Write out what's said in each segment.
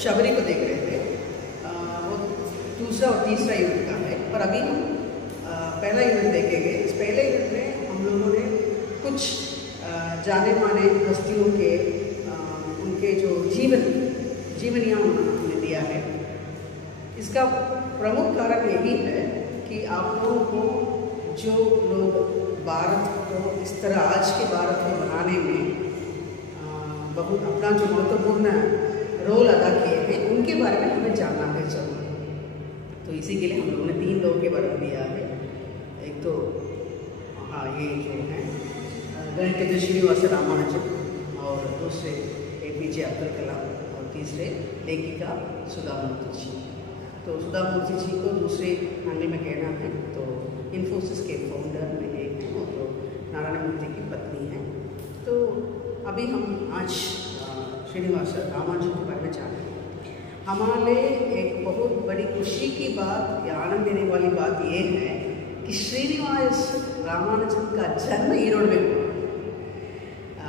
शबरी को देख रहे थे। वो दूसरा और तीसरा यूनिट का है, पर अभी हम पहला यूनिट देखेंगे। इस पहले यूनिट में हम लोगों ने कुछ जाने माने हस्तियों के उनके जो जीवनियाँ हमने दिया है। इसका प्रमुख कारण यही है कि आप लोगों को जो लोग भारत को इस तरह आज के भारत को बनाने में बहुत अपना जो महत्वपूर्ण रोल अदा किए हैं उनके बारे में हमें जानना है जरूर। तो इसी के लिए हम लोगों ने 3 लोगों के बारे में दिया है। एक तो ये जो है गणितज्ञ श्रीनिवास रामानुजन, और दूसरे APJ अब्दुल कलाम, और तीसरे लेखिका सुधा मूर्ति जी। तो सुधा मूर्ति जी को दूसरे एंगल में कहना है तो इन्फोसिस के फाउंडर में एक हैं, और तो नारायण मूर्ति की पत्नी हैं। तो अभी हम आज श्रीनिवास रामानुजन के बारे में जानेंगे। हमारे एक बहुत बड़ी खुशी की बात या आनंद देने वाली बात ये है कि श्रीनिवास रामानुजन का जन्म ईरोड में हुआ।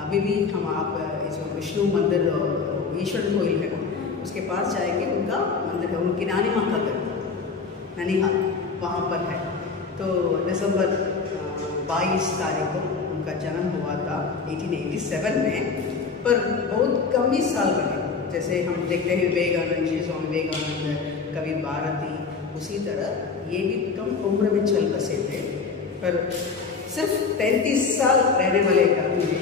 अभी भी हम आप जो विष्णु मंदिर और ईश्वर कोइल है ना, उसके पास जाएंगे, उनका मंदिर है, उनकी नानी माँ का घर ननिहाल वहाँ पर है। तो दिसंबर 22 तारीख को उनका जन्म हुआ था 1887 में, पर बहुत कम ही साल रहे। जैसे हम देखते हैं विवेकानंद जी, स्वामी विवेकानंद, कवि भारती, उसी तरह ये भी कम उम्र में चल बसे थे। पर सिर्फ 33 साल रहने वाले आदमी ने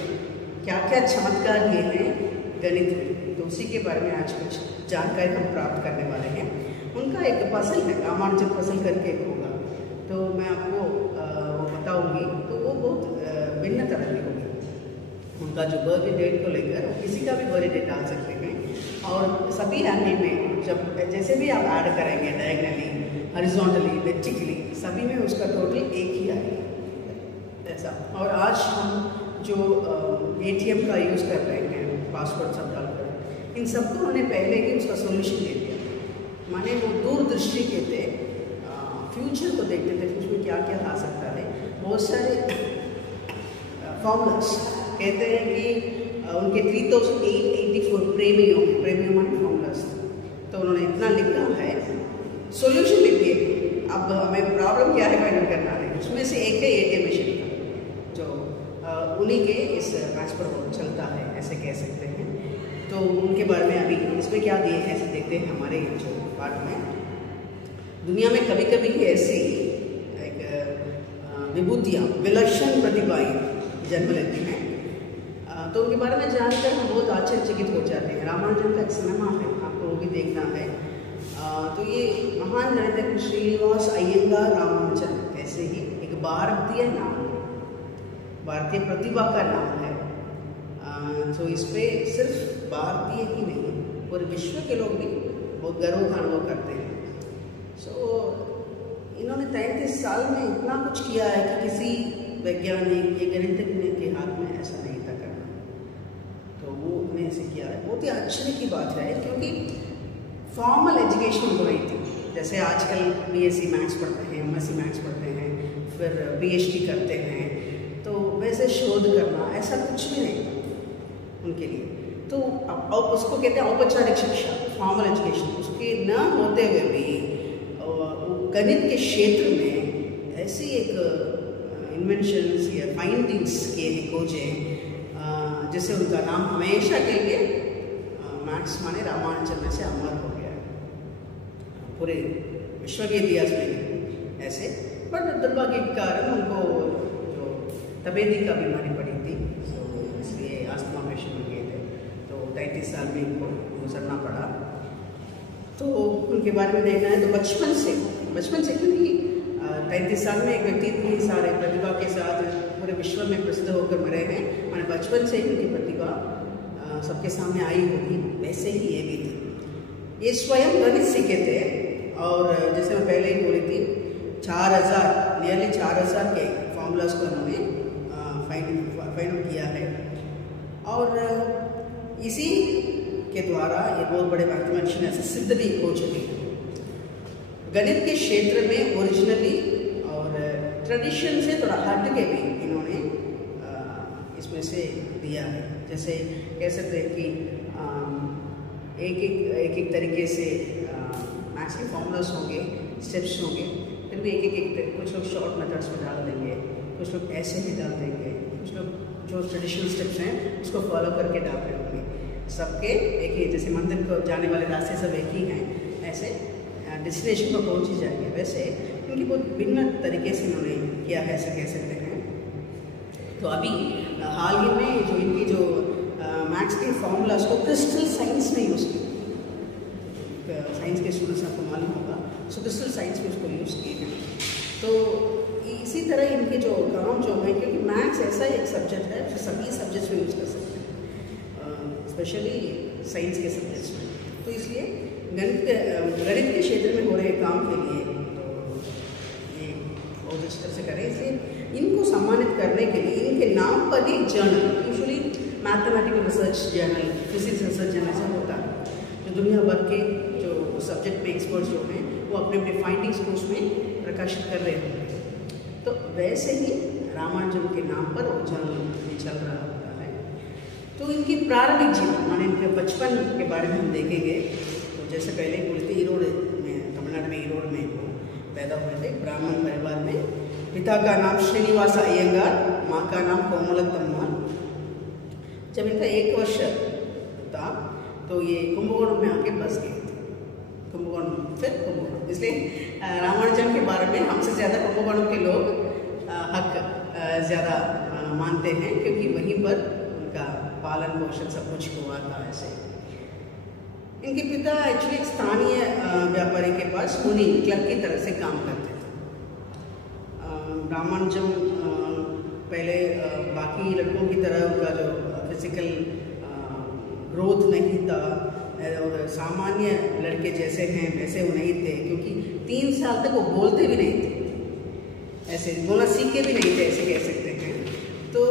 क्या क्या चमत्कार किए हैं गणित में, तो उसी के बारे में आज कुछ जानकारी हम प्राप्त करने वाले हैं। उनका एक पजल है, रामानुजन पजल करके एक होगा, तो मैं आपको वो बताऊँगी। तो वो बहुत भिन्न तरह की होगी। उनका जो बर्थडे डेट को लेकर किसी का भी बर्थडे डेट डाल सकते हैं, और सभी एंगल में जब जैसे भी आप ऐड करेंगे डायगनली, हॉरिजॉन्टली, वर्टिकली, सभी में उसका टोटल एक ही आएगा ऐसा। और आज हम जो ATM का यूज़ कर रहे हैं, पासवर्ड सब डालकर, इन सबको उन्होंने पहले ही उसका सोल्यूशन दे दिया। माने वो दूरदृष्टि के थे, फ्यूचर को देखते थे, फ्यूचर में क्या क्या आ सकता है। बहुत सारे फॉर्मूलास कहते हैं कि उनके 3884 प्रेमियों माने फॉर्मूलास, तो उन्होंने इतना लिखा है। सॉल्यूशन लिखिए, अब हमें प्रॉब्लम क्या है फाइंड करना है, उसमें से एक है ATM मशीन का, जो उन्हीं के इस मैच पर चलता है, ऐसे कह सकते हैं। तो उनके बारे में अभी इसमें क्या दिए हैं ऐसे देखते हैं हमारे जो पाठ में। दुनिया में कभी कभी ऐसी एक विभूतियाँ, विलक्षण प्रतिभाएँ जन्म लेती हैं, तो उनके बारे में जानकर हम बहुत आश्चर्यचकित हो जाते हैं। रामानुजन का एक सिनेमा है, आपको वो भी देखना है। तो ये महान गणितज्ञ श्रीनिवास अयंगार रामानुजन ऐसे ही एक भारतीय नाम है, भारतीय प्रतिभा का नाम है। तो इस पर सिर्फ भारतीय ही नहीं, पूरे विश्व के लोग भी बहुत गर्व का अनुभव करते हैं। इन्होंने 33 साल में इतना कुछ किया है कि किसी वैज्ञानिक या गणितज्ञ के हाथ में ऐसा नहीं था करना, तो वो उन्हें ऐसे किया है। बहुत ही आश्चर्य की बात है, क्योंकि फॉर्मल एजुकेशन हो रही थी। जैसे आजकल BSc मैथ्स पढ़ते हैं, MSc मैथ्स पढ़ते हैं, फिर PhD करते हैं, तो वैसे शोध करना ऐसा कुछ भी नहीं था उनके लिए। तो अब उसको कहते हैं औपचारिक शिक्षा, फॉर्मल एजुकेशन। उसके न होते हुए भी गणित के क्षेत्र में ऐसी एक इन्वेंशंस या फाइंडिंग्स किए हैं, खोजें, जिससे उनका नाम हमेशा के लिए मैथ्स माने रामानुजन में से अमर हो गया है पूरे विश्व के इतिहास में ऐसे। बट दुर्भाग्य के कारण उनको जो तपेदी का बीमारी पड़ी थी, तो इसलिए अस्थमा पेशेंट बन गए थे, तो 33 साल में इनको गुजरना पड़ा। तो उनके बारे में देखना है तो बचपन से क्योंकि 33 साल में एक व्यक्ति इतनी सारे प्रतिभा के साथ पूरे विश्व में प्रसिद्ध होकर मरे हैं, मैंने बचपन से उनकी प्रतिभा सबके सामने आई होगी, वैसे ही ये भी थी। ये स्वयं गणित सीखे थे, और जैसे मैं पहले ही बोली थी, 4000 नियरली 4000 के फॉर्मूलाज को उन्होंने फाइंड आउट किया है। और इसी के द्वारा ये बहुत बड़े मैथमेटिशियन ऐसे सिद्ध भी हो चुके हैं। गणित के क्षेत्र में ओरिजिनली और ट्रेडिशन से थोड़ा हट के भी इन्होंने इसमें से दिया है। जैसे कह सकते हैं कि एक एक तरीके से मैथ्स के फॉर्मूलाज होंगे, स्टेप्स होंगे, फिर भी एक कुछ लोग शॉर्ट मेथड्स में डाल देंगे, कुछ लोग ऐसे ही डाल देंगे, कुछ लोग जो ट्रेडिशनल स्टेप्स हैं उसको फॉलो करके डाल रहे होंगे। सबके एक ही, जैसे मंदिर को जाने वाले रास्ते सब एक ही हैं, ऐसे डेस्टिनेशन पर पहुँच ही जाएंगे। वैसे इनकी बहुत भिन्न तरीके से इन्होंने किया है, ऐसे कह सकते हैं। तो अभी हाल ही में जो इनकी जो मैथ्स के फॉर्मूलाज को क्रिस्टल साइंस में यूज़ किया, साइंस के स्टूडेंट्स आपको मालूम होगा, सो क्रिस्टल साइंस में उसको यूज़ किए हैं। तो इसी तरह इनके जो काम जो है, क्योंकि मैथ्स ऐसा एक सब्जेक्ट है जो सभी सब्जेक्ट्स में यूज़ कर सकते हैं, स्पेशली साइंस के सब्जेक्ट्स में। तो इसलिए गणित के क्षेत्र में हो रहे काम के लिए तो ये बहुत अच्छी तरह से करें। इसलिए इनको सम्मानित करने के लिए इनके नाम पर ही journal, usually mathematical research journal, physics research journal सब होता है, जो दुनिया भर के जो सब्जेक्ट में एक्सपर्ट्स जो हैं वो अपने अपने फाइंडिंग्स को उसमें प्रकाशित कर रहे होंगे। तो वैसे ही रामानुजन के नाम पर वो जर्नल चल रहा होता है। तो इनकी प्रारंभिक जीवन माने इनके बचपन के बारे में हम देखेंगे। तो जैसे पहले बोलते ईरोड में, तमिलनाडु में ईरोड में वो पैदा हुए थे, ब्राह्मण परिवार में। पिता का नाम श्रीनिवास अयंगार, माँ का नाम कोमलतम्मा। जब इनका 1 वर्ष था तो ये कुंभकोणम में आके बस गए थे। कुंभकोणम, फिर कुंभकोणम, इसलिए रामानुजन के बारे में हमसे ज़्यादा कुंभकोणम के लोग हक ज़्यादा मानते हैं, क्योंकि वहीं पर उनका पालन पोषण सब कुछ हुआ था। ऐसे इनके पिता एक्चुअली एक स्थानीय व्यापारी के पास मुनि क्लर्क की तरह से काम करते थे। रामानुजन पहले बाकी लड़कों की तरह उनका जो फिजिकल ग्रोथ नहीं था और सामान्य लड़के जैसे हैं वैसे वो नहीं थे, क्योंकि 3 साल तक वो बोलते भी नहीं थे, ऐसे बोलना सीखे भी नहीं थे, ऐसे कह सकते हैं। तो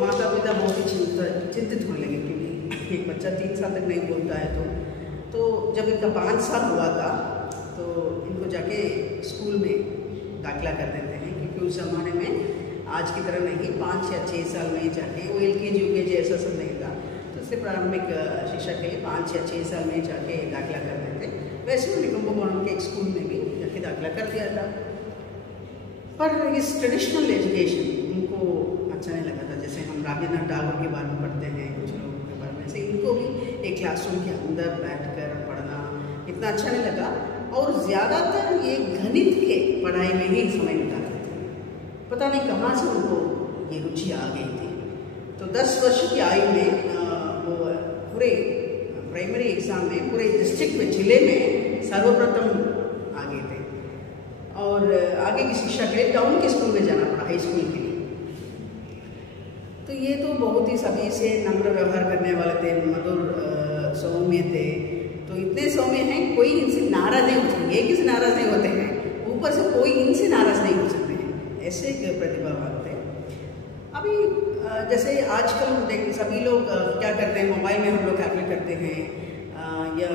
माता पिता बहुत ही चिंतित होने लगे, क्योंकि एक बच्चा 3 साल तक नहीं बोलता है। तो जब इनका 5 साल हुआ था तो इनको जाके स्कूल में दाखिला कर देते हैं, क्योंकि उस ज़माने में आज की तरह नहीं, 5 या 6 साल में जाके, वो LKG UKG ऐसा सब नहीं था, तो इसलिए प्रारंभिक शिक्षा के लिए 5 या 6 साल में जाके दाखिला कर देते। वैसे उन्हें कुंभकोणम के एक स्कूल में भी जाके दाखिला कर दिया था। पर इस ट्रेडिशनल एजुकेशन उनको अच्छा नहीं लगा था। जैसे हम रविन्द्रनाथ टैगोर के बारे में पढ़ते हैं, कुछ लोगों के बारे में, से इनको भी एक क्लासरूम के अंदर बैठकर पढ़ना इतना अच्छा नहीं लगा, और ज़्यादातर ये गणित के पढ़ाई में ही समय बिताते थे। पता नहीं कहाँ से उनको ये रुचि आ गई थी। तो 10 वर्ष की आयु में वो पूरे प्राइमरी एग्ज़ाम में पूरे डिस्ट्रिक्ट में, जिले में सर्वप्रथम आ गए थे, और आगे की शिक्षा के लिए टाउन के स्कूल में जाना पड़ा, हाई स्कूल के लिए। तो ये तो बहुत ही सभी से नम्र व्यवहार करने वाले थे, मधुर सौम्य थे। तो इतने सौम्य हैं, कोई इनसे नाराज़ नहीं हो सकते, एक ही से नाराज़ नहीं होते हैं, ऊपर से कोई इनसे नाराज़ नहीं हो सकते हैं, ऐसे एक प्रतिभावान थे। अभी जैसे आजकल हम देखते सभी लोग क्या करते हैं, मोबाइल में हम लोग कैलकुलेट करते हैं, या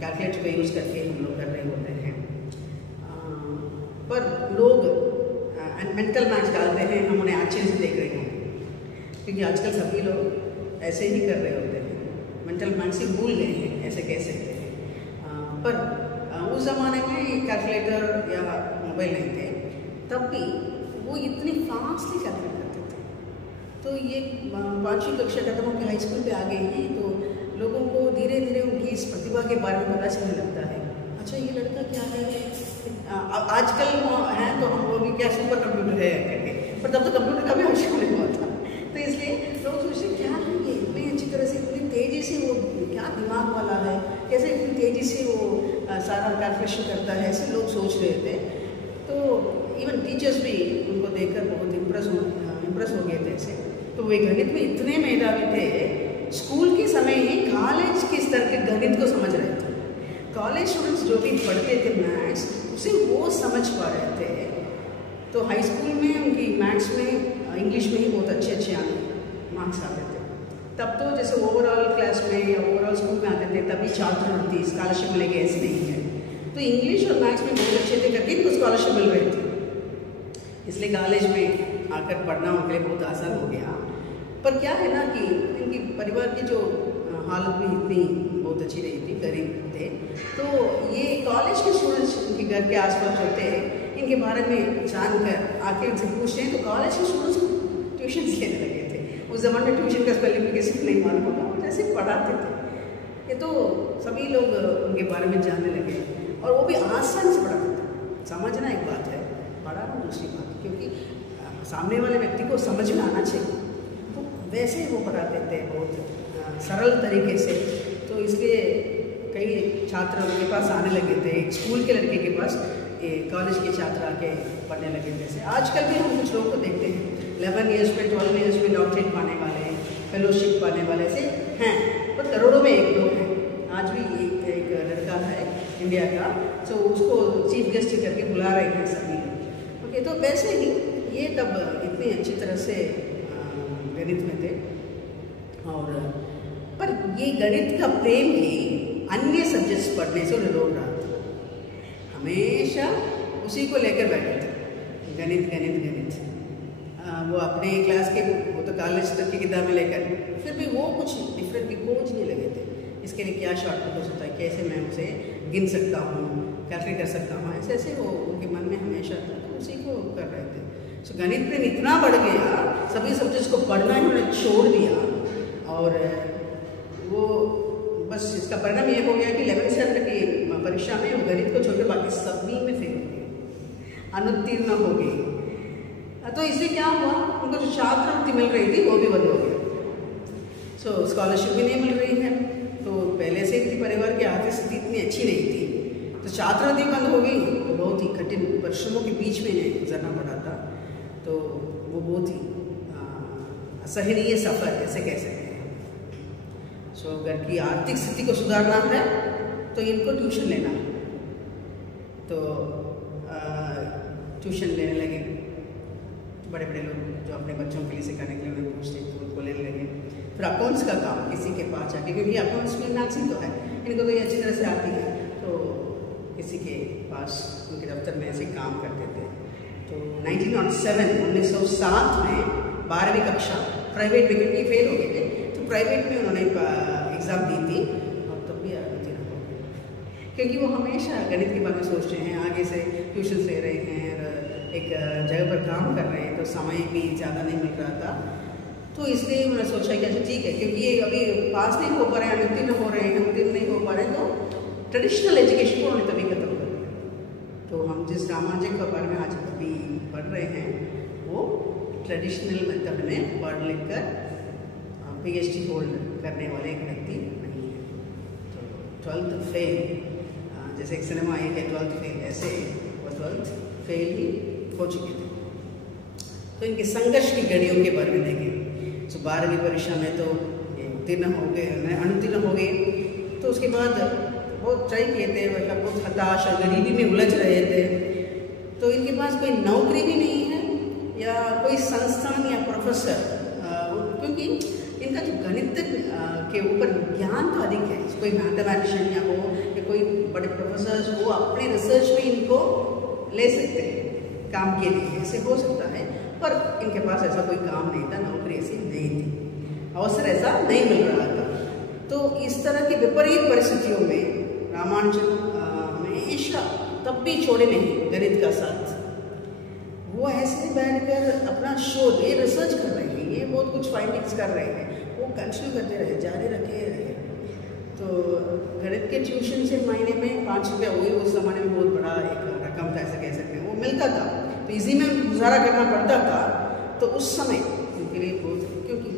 कैलकुलेटर का यूज़ करके हम लोग कर रहे होते हैं। पर लोग मेंटल मैथ्स डालते हैं, हम उन्हें आश्चर्य से देख रहे हैं, क्योंकि आजकल सभी लोग ऐसे ही कर रहे होते हैं, मेंटल मैथ्स ही भूल गए हैं, ऐसे कह सकते हैं। पर उस ज़माने में कैलकुलेटर या मोबाइल नहीं थे, तब भी वो इतनी फास्टली कैलकुलेट करते थे। तो ये 5वीं कक्षा खत्म होकर हाई स्कूल पे आ गए हैं, तो लोगों को धीरे धीरे उनकी इस प्रतिभा के बारे में पता चलने लगता है। अच्छा, ये लड़का क्या है, आजकल है तो हम लोग क्या सुपर कंप्यूटर है करके, पर तब तो कंप्यूटर का भी आवश्यक नहीं हुआ था। तो इसलिए लोग सोचते क्या है ये इतनी अच्छी तरह से, इतनी तेज़ी से, वो क्या दिमाग वाला है, कैसे इतनी तेज़ी से वो सारा कैलकुलेशन करता है, ऐसे लोग सोच रहे थे। तो इवन टीचर्स भी उनको देखकर बहुत इम्प्रेस हो गए थे ऐसे। तो वे गणित में इतने मेधावी थे, स्कूल के समय ही कॉलेज के स्तर के गणित को समझ रहे थे। कॉलेज स्टूडेंट्स जो भी पढ़ते थे मैथ्स, उसे वो समझ पा रहे थे। तो हाई स्कूल में उनकी मैथ्स में, इंग्लिश में ही बहुत अच्छे मार्क्स आते थे। तब तो जैसे ओवरऑल क्लास में या ओवरऑल स्कूल में आते थे, तभी छात्रवृत्ति स्कॉलरशिप मिलेगी ऐसे नहीं है। तो इंग्लिश और मैथ्स में बहुत अच्छे थे करके इनको स्कॉलरशिप मिल रही थी, इसलिए कॉलेज में आकर पढ़ना उनके लिए बहुत आसान हो गया। पर क्या है ना कि इनकी परिवार की जो हालत भी इतनी बहुत अच्छी नहीं थी, गरीब थे। तो ये कॉलेज के स्टूडेंट्स इनके घर के आसपास होते हैं, इनके बारे में जानकर आके इनसे पूछते हैं, तो कॉलेज के स्टूडेंट्स ट्यूशन लेने लगे थे। उस ज़माने में ट्यूशन का स्पेलिंग भी किसी को नहीं मालूम होगा, जैसे पढ़ाते थे ये, तो सभी लोग उनके बारे में जानने लगे और वो भी आसानी से पढ़ाते थे। समझना एक बात है, पढ़ाना दूसरी बात, क्योंकि सामने वाले व्यक्ति को समझ में आना चाहिए, तो वैसे ही वो पढ़ाते थे बहुत सरल तरीके से। तो इसलिए कई छात्र उनके पास आने लगे थे, एक स्कूल के लड़के के पास कॉलेज के छात्र आके पढ़ने लगे थे। जैसे आजकल भी हम कुछ लोगों को देखते हैं 11 ईयर्स में 12 ईयर्स में डॉक्टरेट पाने वाले, फेलोशिप पाने वाले से हैं, पर करोड़ों में एक दो हैं। आज भी एक लड़का है इंडिया का, तो उसको चीफ गेस्ट करके बुला रहे हैं सभी। ओके, तो वैसे ही ये तब इतनी अच्छी तरह से गणित में थे, और पर ये गणित का प्रेम ही अन्य सब्जेक्ट्स पढ़ने से उन्हें रोक रहा था। हमेशा उसी को लेकर बैठे थे, गणित गणित गणित। वो अपने क्लास के, वो तो कॉलेज तक की किताबें लेकर, फिर भी वो कुछ डिफरेंट भी खोजने लगे थे। इसके लिए क्या शॉर्टकट हो सकता है, कैसे मैं उसे गिन सकता हूँ, कैलकुलेट कर सकता हूँ, ऐसे ऐसे वो उनके मन में हमेशा था, तो उसी को कर रहे थे। सो गणित प्रेम इतना बढ़ गया, सभी सब्जेक्ट्स को पढ़ना ही उन्होंने छोड़ दिया, और वो बस इसका परिणाम ये हो गया कि 11th स्टैंडर्ड की परीक्षा में वो गणित को छोड़कर बाकी सभी में फेल हो गए, अनुत्तीर्ण हो गए। तो इससे क्या हुआ, उनको जो छात्रवृत्ति मिल रही थी वो भी बंद हो गया। सो स्कॉलरशिप भी नहीं मिल रही है, तो पहले से इनकी परिवार की आर्थिक स्थिति इतनी अच्छी नहीं थी, तो छात्रवृत्ति बंद हो गई। तो बहुत ही कठिन परिश्रमों के बीच में इन्हें गुजरना पड़ा था, तो वो बहुत ही असहनीय सफ़र ऐसे कह सकते हैं। सो घर की आर्थिक स्थिति को सुधारना है तो इनको ट्यूशन लेना है, तो ट्यूशन लेने लगे। बड़े बड़े लोग जो अपने बच्चों के लिए सिखाने के लिए उन्हें पूछते तो उनको लेने लगे। फिर अकाउंट्स का काम किसी के पास जाके, क्योंकि अकाउंट्स में मैथ्स ही तो है, इनको तो ये अच्छी तरह से आती है, तो किसी के पास उनके दफ्तर में ऐसे काम करते थे। तो 1907 में 12वीं कक्षा प्राइवेट में, क्योंकि फेल हो गए थे, तो प्राइवेट में उन्होंने एग्ज़ाम दी थी, और तब भी उत्तीर्ण हो गए, क्योंकि वो हमेशा गणित के बारे में सोच रहे हैं, आगे से ट्यूशन ले रहे हैं, एक जगह पर काम कर रहे हैं, तो समय भी ज़्यादा नहीं मिल रहा था। तो इसलिए उन्होंने सोचा कि अच्छा ठीक है, क्योंकि ये अभी पास नहीं हो पा रहे हैं, अनुत्तीर्ण हो रहे हैं, उत्तीर्ण नहीं हो पा रहे हैं, तो ट्रेडिशनल एजुकेशन को उन्होंने तभी खत्म कर दिया। तो हम जिस रामानुजन के बारे में आज अभी पढ़ रहे हैं, वो ट्रेडिशनल मेथड में पढ़ लिख कर PhD होल्ड करने वाले एक व्यक्ति नहीं है। तो 12th फेल, जैसे एक सिनेमा आई है 12th फेल, ऐसे वो 12th फेल ही हो चुके थे। तो इनके संघर्ष की घड़ियों के बारे में देखें। तो 12वीं परीक्षा में तो उत्तीर्ण हो गए, अनुत्तीर्ण हो गए, तो उसके बाद बहुत ट्राई किए थे, मतलब बहुत हताश और गरीबी में उलझ रहे थे। तो इनके पास कोई नौकरी भी नहीं है या कोई संस्थान या प्रोफेसर, क्योंकि इनका जो गणित के ऊपर ज्ञान तो अधिक है, कोई मैथमेटिशियन या हो या कोई बड़े प्रोफेसर्स वो अपने रिसर्च में इनको ले सकते हैं काम के लिए, ऐसे हो सकता है, पर इनके पास ऐसा कोई काम नहीं था, नौकरी ऐसी नहीं थी, अवसर ऐसा नहीं मिल रहा था। तो इस तरह की विपरीत परिस्थितियों में रामानुजन हमेशा तब भी छोड़े नहीं गणित का साथ। वो ऐसे बैठकर अपना शोध, ये रिसर्च कर रहे हैं, ये बहुत कुछ फाइंडिंग्स कर रहे हैं, वो कंटिन्यू करते रहे, जारी रखे रहे। तो गणित के ट्यूशन से महीने में 5 रुपया हुई, उस ज़माने में बहुत बड़ा एक रकम था, ऐसा कह सकते हैं, वो मिलता था, तो इसी में गुजारा करना पड़ता था। तो उस समय उनके लिए बहुत, क्योंकि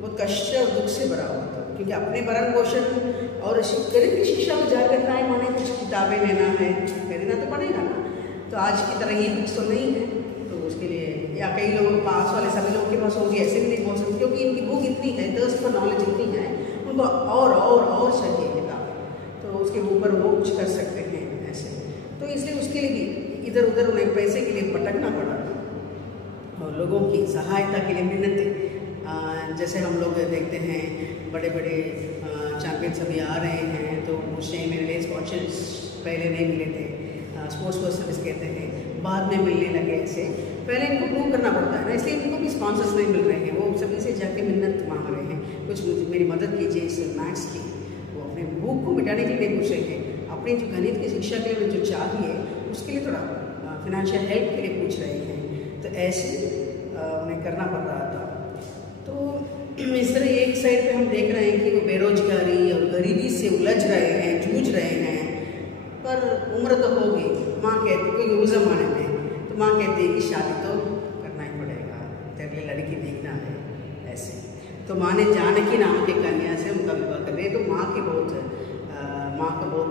बहुत कष्ट और दुख से भरा हुआ था, क्योंकि अपने भरण पोषण और गणित की शिक्षा में जाकर टाइम माने कुछ किताबें लेना है, खरीदना तो पड़ेगा ना, तो आज की तरह ये बुक्स तो नहीं है, तो उसके लिए या कई लोग पास वाले सभी लोगों के पास होगी, ऐसे भी नहीं पहुँच सकते, क्योंकि इनकी बुक इतनी है, दर्स्ट पर नॉलेज इतनी है, उनको और चाहिए किताब, तो उसके ऊपर वो कुछ कर सकते हैं ऐसे। तो इसलिए उसके लिए भी इधर उधर उन्हें पैसे के लिए भटकना पड़ा, और लोगों की सहायता के लिए मेहनत, जैसे हम लोग देखते हैं बड़े बड़े चैंपियंस अभी आ रहे हैं, तो मुझे मेरे लिए स्पॉन्सर्स पहले नहीं मिले थे, स्पोर्ट्स पर्सनलिस्ट कहते हैं, बाद में मिलने लगे ऐसे। पहले इनको प्रूव करना पड़ता है ना, इसलिए इनको भी स्पॉन्सर्स नहीं मिल रहे हैं। वो सभी से जाके मिन्नत मांग रहे हैं, कुछ मेरी मदद कीजिए इस मैथ्स की। वो अपने भूख को मिटाने के लिए पूछ रहे हैं, अपनी जो गणित की शिक्षा के लिए जो चाहिए उसके लिए थोड़ा फिनेंशियल हेल्प के लिए पूछ रहे हैं। तो ऐसे उन्हें करना पड़ रहा था। तो इस तरह एक साइड पे हम देख रहे हैं कि वो बेरोजगारी और गरीबी से उलझ रहे हैं, जूझ रहे हैं। पर उम्र तो होगी, माँ कहती कोई उस ज़माने में तो माँ कहती है कि शादी तो करना ही पड़ेगा, तेरे लिए लड़की देखना है ऐसे। तो माँ ने जानकी नाम की कन्या से उनका विवाह कर दिया। तो माँ को बहुत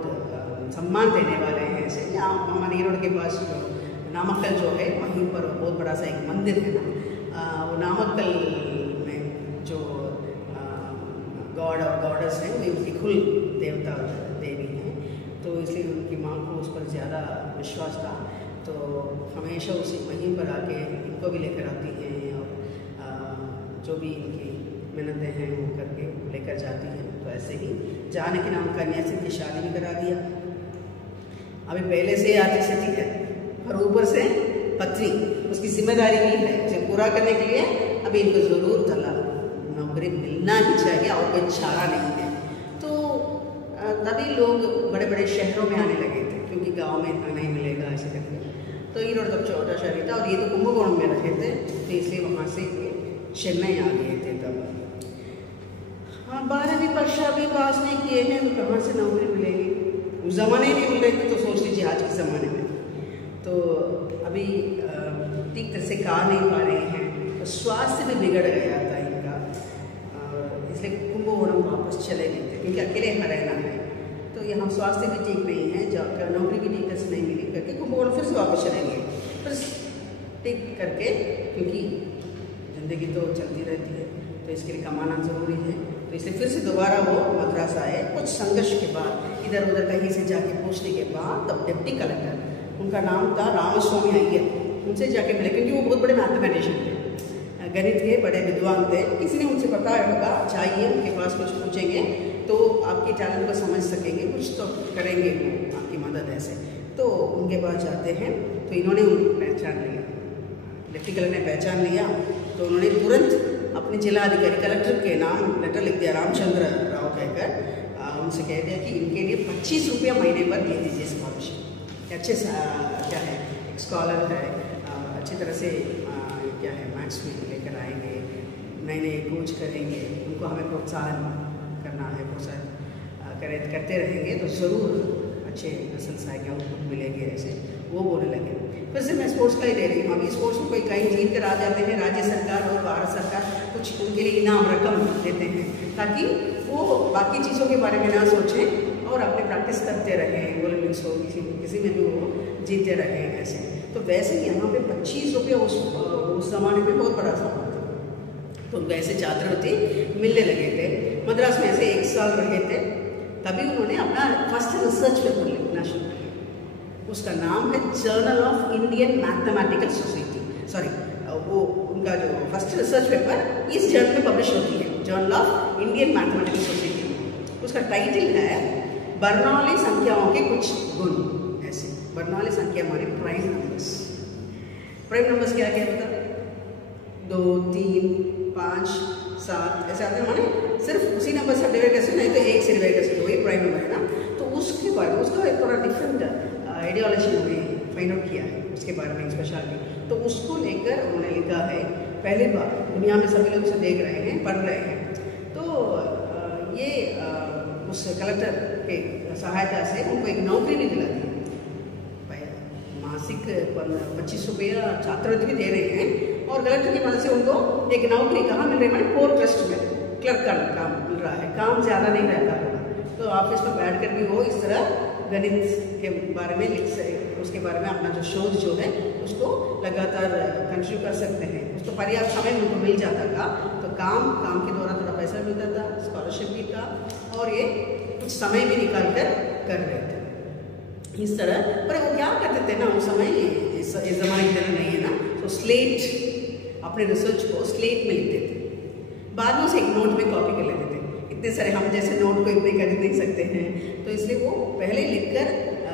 सम्मान देने वाले हैं ऐसे। हमारे ईरोड के पास जो नामक्कल जो है, वहीं पर बहुत बड़ा सा एक मंदिर है ना, वो नामक्कल में जो गॉड और गॉडेस हैं वो उनकी कुल देवता देवी हैं। तो इसलिए उनकी माँ को उस पर ज़्यादा विश्वास था। तो हमेशा उसी वहीं पर आके इनको भी लेकर आती हैं और जो भी इनकी मिन्नतें हैं वो करके लेकर जाती हैं। तो ऐसे ही जानकी नाम कन्या से इनकी शादी भी करा दिया। अभी पहले से आर्थिक स्थिति है और ऊपर से पत्नी, उसकी जिम्मेदारी भी है, उसे पूरा करने के लिए अभी इनको ज़रूर नौकरी मिलना ही चाहिए और कोई चारा नहीं है। तो तभी लोग बड़े बड़े शहरों में आने लगे थे, क्योंकि गांव में इतना नहीं मिलेगा ऐसे करके। तो ईरोड तब छोटा शहर था और ये तो कुंभकोणम में रहे थे, तो इसलिए वहाँ से चेन्नई आ गए थे तब। हाँ, 12वीं कक्षा भी पास नहीं किए हैं तो कहाँ से नौकरी मिलेगी? उस ज़माने में मिल रही थी, तो सोच लीजिए आज के ज़माने में। तो अभी ठीक तरह से खा नहीं पा रहे हैं, तो स्वास्थ्य भी बिगड़ गया था इनका, इसलिए कुंभकोणम वापस चले गए थे, क्योंकि अकेले यहाँ रहना है। तो यहाँ स्वास्थ्य भी ठीक नहीं है, जाकर नौकरी भी ठीक से नहीं मिली करके कुंभकोणम फिर से वापस चलेंगे, फिर ठीक करके, क्योंकि ज़िंदगी तो चलती रहती है, तो इसके लिए कमाना ज़रूरी है। तो इसलिए फिर से दोबारा वो मद्रास आए। कुछ संघर्ष के बाद, इधर उधर कहीं से जाके पूछने के बाद, तब डिप्टी कलेक्टर, उनका नाम था रामास्वामी अय्यर, उनसे जाके मिले, क्योंकि वो बहुत बड़े मैथमेटिशियन थे, गणित के बड़े विद्वान थे। किसी ने उनसे बताया होगा, चाहिए उनके पास कुछ पूछेंगे तो आपके टैलेंट को समझ सकेंगे, कुछ तो करेंगे वो आपकी मदद ऐसे। तो उनके पास जाते हैं, तो इन्होंने उनको पहचान लिया, डिप्टी कलेक्टर ने पहचान लिया। तो उन्होंने तुरंत अपने जिला अधिकारी कलेक्टर के नाम लेटर लिख दिया, रामचंद्र राव कहकर, उनसे कह दिया कि इनके लिए 25 रुपया महीने पर दे दीजिए स्कॉलरशिप। अच्छे क्या है, एक स्कॉलर है, अच्छी तरह से क्या है मैथ्स में लेकर आएंगे, नए नए खोज करेंगे, उनको हमें प्रोत्साहन करना है, प्रोत्साहन करते रहेंगे तो ज़रूर अच्छे रिजल्ट्स आएंगे, आउटपुट मिलेंगे ऐसे। वो बोलने लगे। फिर से मैं स्पोर्ट्स का ही ले रही हूँ। अभी स्पोर्ट्स में कोई कहीं जीत कर आ जाते हैं, राज्य सरकार और भारत सरकार कुछ उनके लिए इनाम रकम देते हैं, ताकि वो बाकी चीज़ों के बारे में ना सोचें और अपने प्रैक्टिस करते रहें, ओलंपिक्स हो किसी में भी वो जीतते रहें ऐसे। तो वैसे यहाँ पे 25 रुपये उस ज़माने में बहुत बड़ा सामान था। तो वैसे छात्रवृत्ति मिलने लगे थे। मद्रास में ऐसे 1 साल रहे थे, तभी उन्होंने अपना फर्स्ट रिसर्च पेपर लिखना शुरू किया। उसका नाम है journal of Indian mathematical society. Sorry, वो उनका जो फर्स्ट रिसर्च पेपर इस जर्नल में पब्लिश होती है, journal of Indian mathematical society. उसका टाइटल है बर्नौली संख्याओं के कुछ गुण ऐसे। बर्नौली संख्या माने प्राइम नंबर्स। प्राइम नंबर्स क्या क्या होता है? 2, 3, 5, 7 ऐसे आते हैं, माने सिर्फ उसी नंबर से डिवाइड कर सकते, नहीं तो 1 से डिवाइड कर सकते, वही प्राइम नंबर है ना। तो उसके बारे में उसका एक थोड़ा डिफरेंट आइडियोलॉजी उन्होंने फाइंड आउट किया है, उसके बारे में स्पेशलिटी। तो उसको लेकर उन्होंने लिखा है, पहली बार दुनिया में सभी लोग उसे देख रहे हैं, पढ़ रहे हैं। तो ये उस कलेक्टर के सहायता से उनको एक नौकरी भी दिला दी। मासिक 25 रुपया छात्रवृत्ति भी दे रहे हैं, और कलेक्टर की मदद से उनको एक नौकरी कहाँ मिल रही है? मैंने पोर्ट ट्रस्ट में क्लर्क का काम मिल रहा है। काम ज़्यादा नहीं रहता है, तो ऑफिस में बैठ कर भी वो इस तरह गणित के बारे में लिख सकते, उसके बारे में अपना जो शोध जो है उसको लगातार कंटिन्यू कर सकते हैं। उसको पर्याप्त समय उनको मिल जाता था, तो काम के द्वारा थोड़ा पैसा मिलता था, स्कॉलरशिप भी था, और ये कुछ समय भी निकाल कर रहे थे इस तरह। पर वो क्या करते थे ना, उस समय इस ज़माने की तरह नहीं है ना, तो स्लेट, अपने रिसर्च को स्लेट में लिखते थे, बाद में उसे एक नोट में कॉपी कर लेते थे। इतने सारे हम जैसे नोट को इतने कर नहीं सकते हैं, तो इसलिए वो पहले लिखकर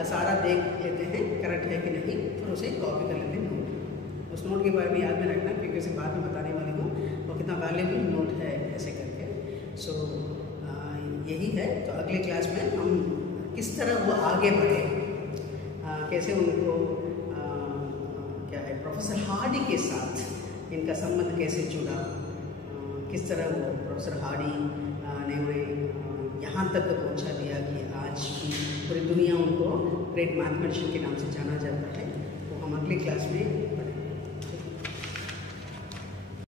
सारा देख लेते हैं करेक्ट है कि नहीं, फिर उसे कॉपी कर लेते हैं नोट। उस नोट के बारे में याद में रखना, क्योंकि उसे बाद में बताने वाली हूँ वो कितना वैल्यूबल नोट है ऐसे करके। सो यही है। तो अगले क्लास में हम किस तरह वो आगे बढ़े, कैसे उनको क्या है प्रोफेसर हार्डी के साथ इनका संबंध कैसे जुड़ा, किस तरह वो प्रोफेसर हार्डी ने उन्हें यहाँ तक पहुँचा दिया कि आज भी पूरी दुनिया उनको ग्रेट मैथमेटिशियन के नाम से जाना जाता है। वो हम अगली क्लास में